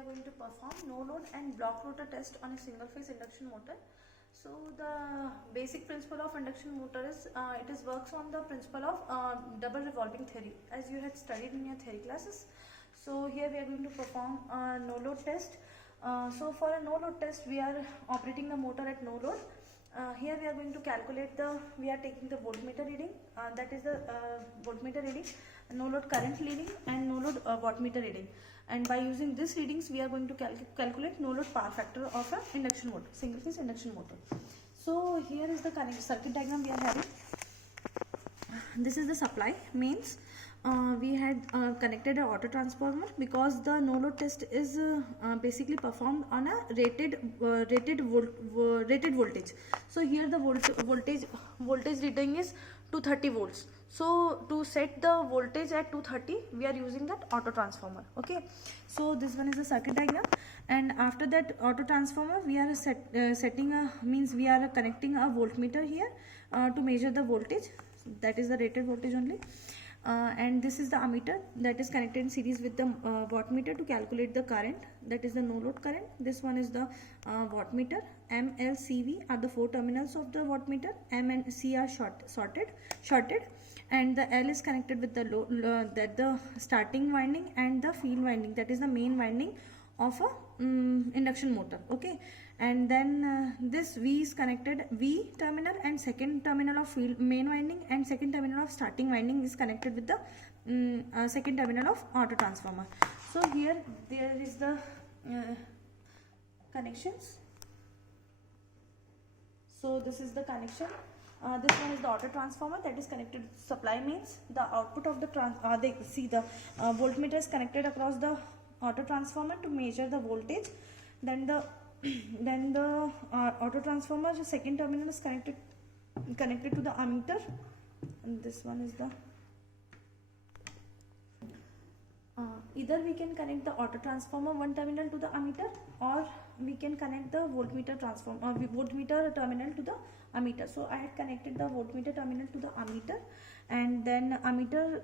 are going to perform no load and block rotor test on a single phase induction motor. So the basic principle of induction motor is it works on the principle of double revolving theory, as you had studied in your theory classes. So here we are going to perform a no load test. So for a no load test, we are operating the motor at no load. Here we are going to calculate we are taking the voltmeter reading, that is the voltmeter reading, no load current reading and no load wattmeter reading, and by using these readings we are going to calculate no load power factor of an induction motor, single phase induction motor. So here is the circuit diagram we are having. This is the supply mains. We had connected an auto transformer because the no load test is basically performed on a rated voltage. So here the voltage reading is 230 volts. So to set the voltage at 230, we are using that auto transformer. Okay, so this one is the circuit diagram, and after that auto transformer we are we are connecting a voltmeter here to measure the voltage, that is the rated voltage only. And this is the ammeter that is connected in series with the wattmeter to calculate the current, that is the no load current. This one is the wattmeter. M, L, C, V are the four terminals of the wattmeter. M and C are shorted, and the L is connected with the starting winding and the field winding, that is the main winding of a induction motor. Okay, and then this V is connected, V terminal and second terminal of main winding and second terminal of starting winding is connected with the second terminal of auto transformer. So here there is the connections. So this is the connection. This one is the auto transformer that is connected to supply mains. The output of the voltmeter is connected across the auto transformer to measure the voltage. Then the auto transformer second terminal is connected to the ammeter, and this one is the either we can connect the auto transformer one terminal to the ammeter, or we can connect the voltmeter terminal to the ammeter. So I had connected the voltmeter terminal to the ammeter, and then ammeter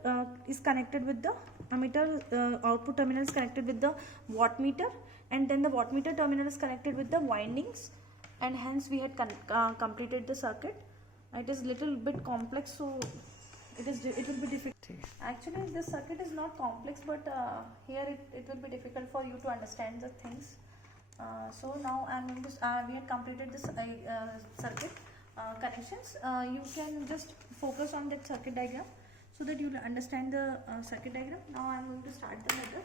is connected with the ammeter output terminal is connected with the wattmeter, and then the wattmeter terminal is connected with the windings, and hence we had completed the circuit. It is little bit complex, so it will be difficult. Actually this circuit is not complex, but here it will be difficult for you to understand the things. So now I am going to we had completed this circuit connections. You can just focus on that circuit diagram so that you will understand the circuit diagram. Now I am going to start the motor.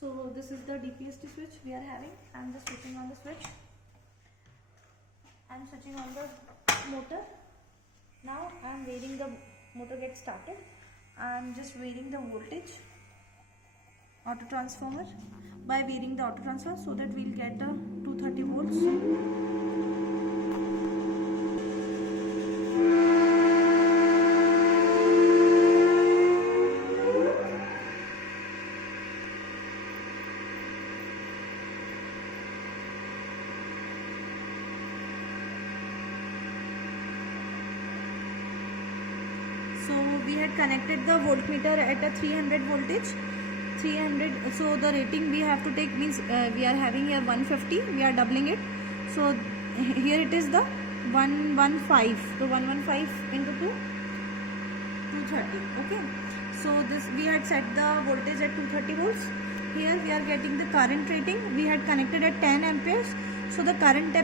So this is the DPST switch we are having. I am just switching on the switch. I am switching on the motor. Now I am waiting the motor get started. I am just varying the voltage auto transformer by varying the auto transformer so that we will get a 230 volts. So we had connected the voltmeter at a 300 voltage. 300. So the rating we have to take means we are having here 150. We are doubling it. So here it is the 115. So 115 into 230. Okay. So this we had set the voltage at 230 volts. Here we are getting the current rating. We had connected at 10 amperes. So the current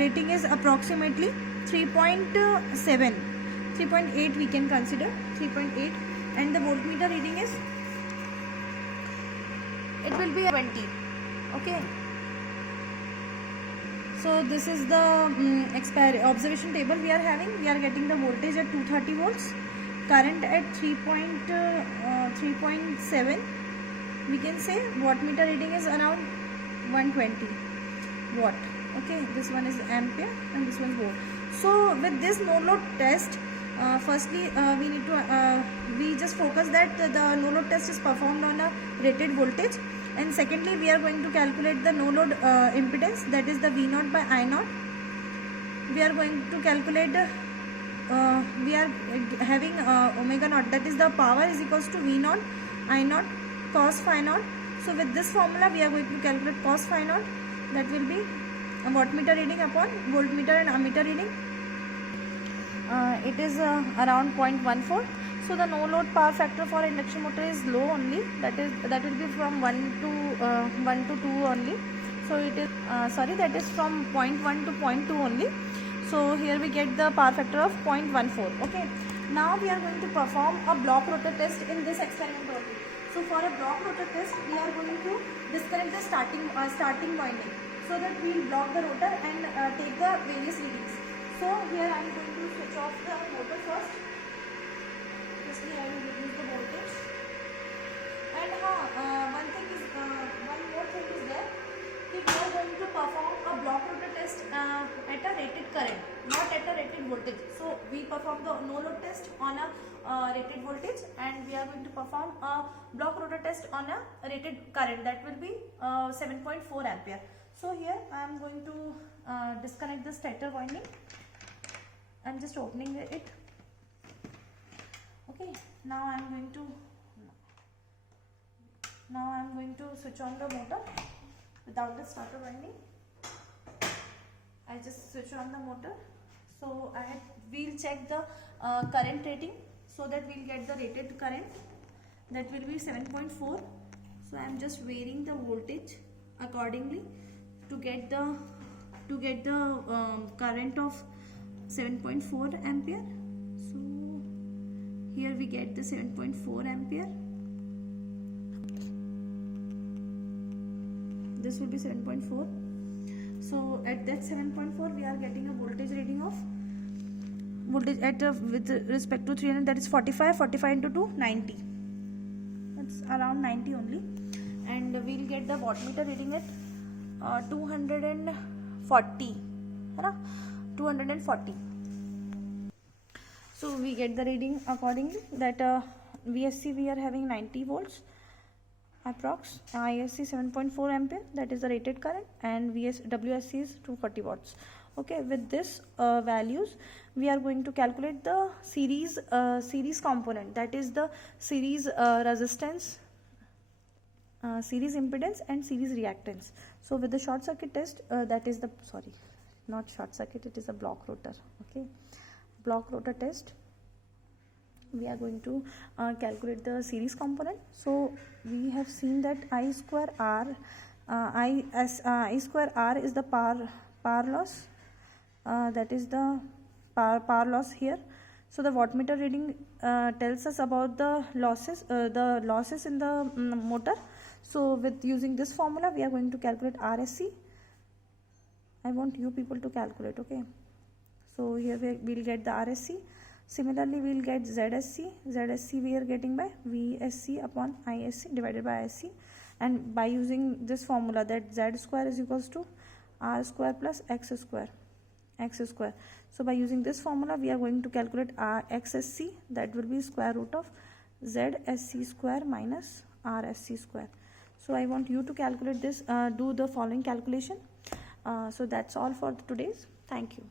rating is approximately 3.7. 3.8 we can consider 3.8, and the voltmeter reading is, it will be 20. Okay, so this is the observation table we are having. We are getting the voltage at 230 volts, current at 3.7. we can say wattmeter reading is around 120 watt. Okay, this one is ampere and this one is volt. So with this no load test, firstly we need to we just focus that the no load test is performed on a rated voltage, and secondly we are going to calculate the no load impedance, that is the V0 by I0. We are going to calculate we are having omega naught, that is the power is equals to V0 I0 cos phi naught. So with this formula we are going to calculate cos phi naught, that will be wattmeter reading upon voltmeter and ammeter reading. It is around 0.14. So the no load power factor for induction motor is low only, that will be from 1 to 2 only. So it is that is from 0.1 to 0.2 only. So here we get the power factor of 0.14. Okay, now we are going to perform a block rotor test in this experiment only. So for a block rotor test we are going to disconnect the starting winding, so that we will block the rotor and take the various readings. So here I am going to switch off the motor first. Firstly I will reduce the voltage. And one more thing is there. We are going to perform a block rotor test at a rated current, not at a rated voltage. So we perform the no load test on a rated voltage, and we are going to perform a block rotor test on a rated current, that will be 7.4 ampere. So here I am going to disconnect the stator winding. I am just opening it. Okay, now I am going to switch on the motor without the starter winding. I just switch on the motor. So we'll check the current rating, so that we'll get the rated current, that will be 7.4. So I am just varying the voltage accordingly to get the current of 7.4 ampere. So here we get the 7.4 ampere. This will be 7.4. So at that 7.4 we are getting a voltage reading of with respect to 300, that is 45 into 2, 90. That's around 90 only. And we'll get the wattmeter reading at 240. 240. So we get the reading accordingly, that VSC we are having 90 volts approx, ISC 7.4 ampere, that is the rated current, and WSC is 240 watts. Okay, with this values we are going to calculate the series component, that is the series resistance, series impedance and series reactance. So with the short circuit test, that is the not short circuit, it is a block rotor. Okay, block rotor test, we are going to calculate the series component. So we have seen that I square R is the power loss, that is the power loss here. So the wattmeter reading tells us about the losses in the motor. So with using this formula we are going to calculate RSC. I want you people to calculate. Okay, so here we will get the RSC. Similarly we will get ZSC we are getting by VSC upon ISC divided by ISC, and by using this formula, that Z square is equals to R square plus X square. So by using this formula we are going to calculate XSC, that will be square root of ZSC square minus RSC square. So I want you to calculate this, do the following calculation. So that's all for today's. Thank you.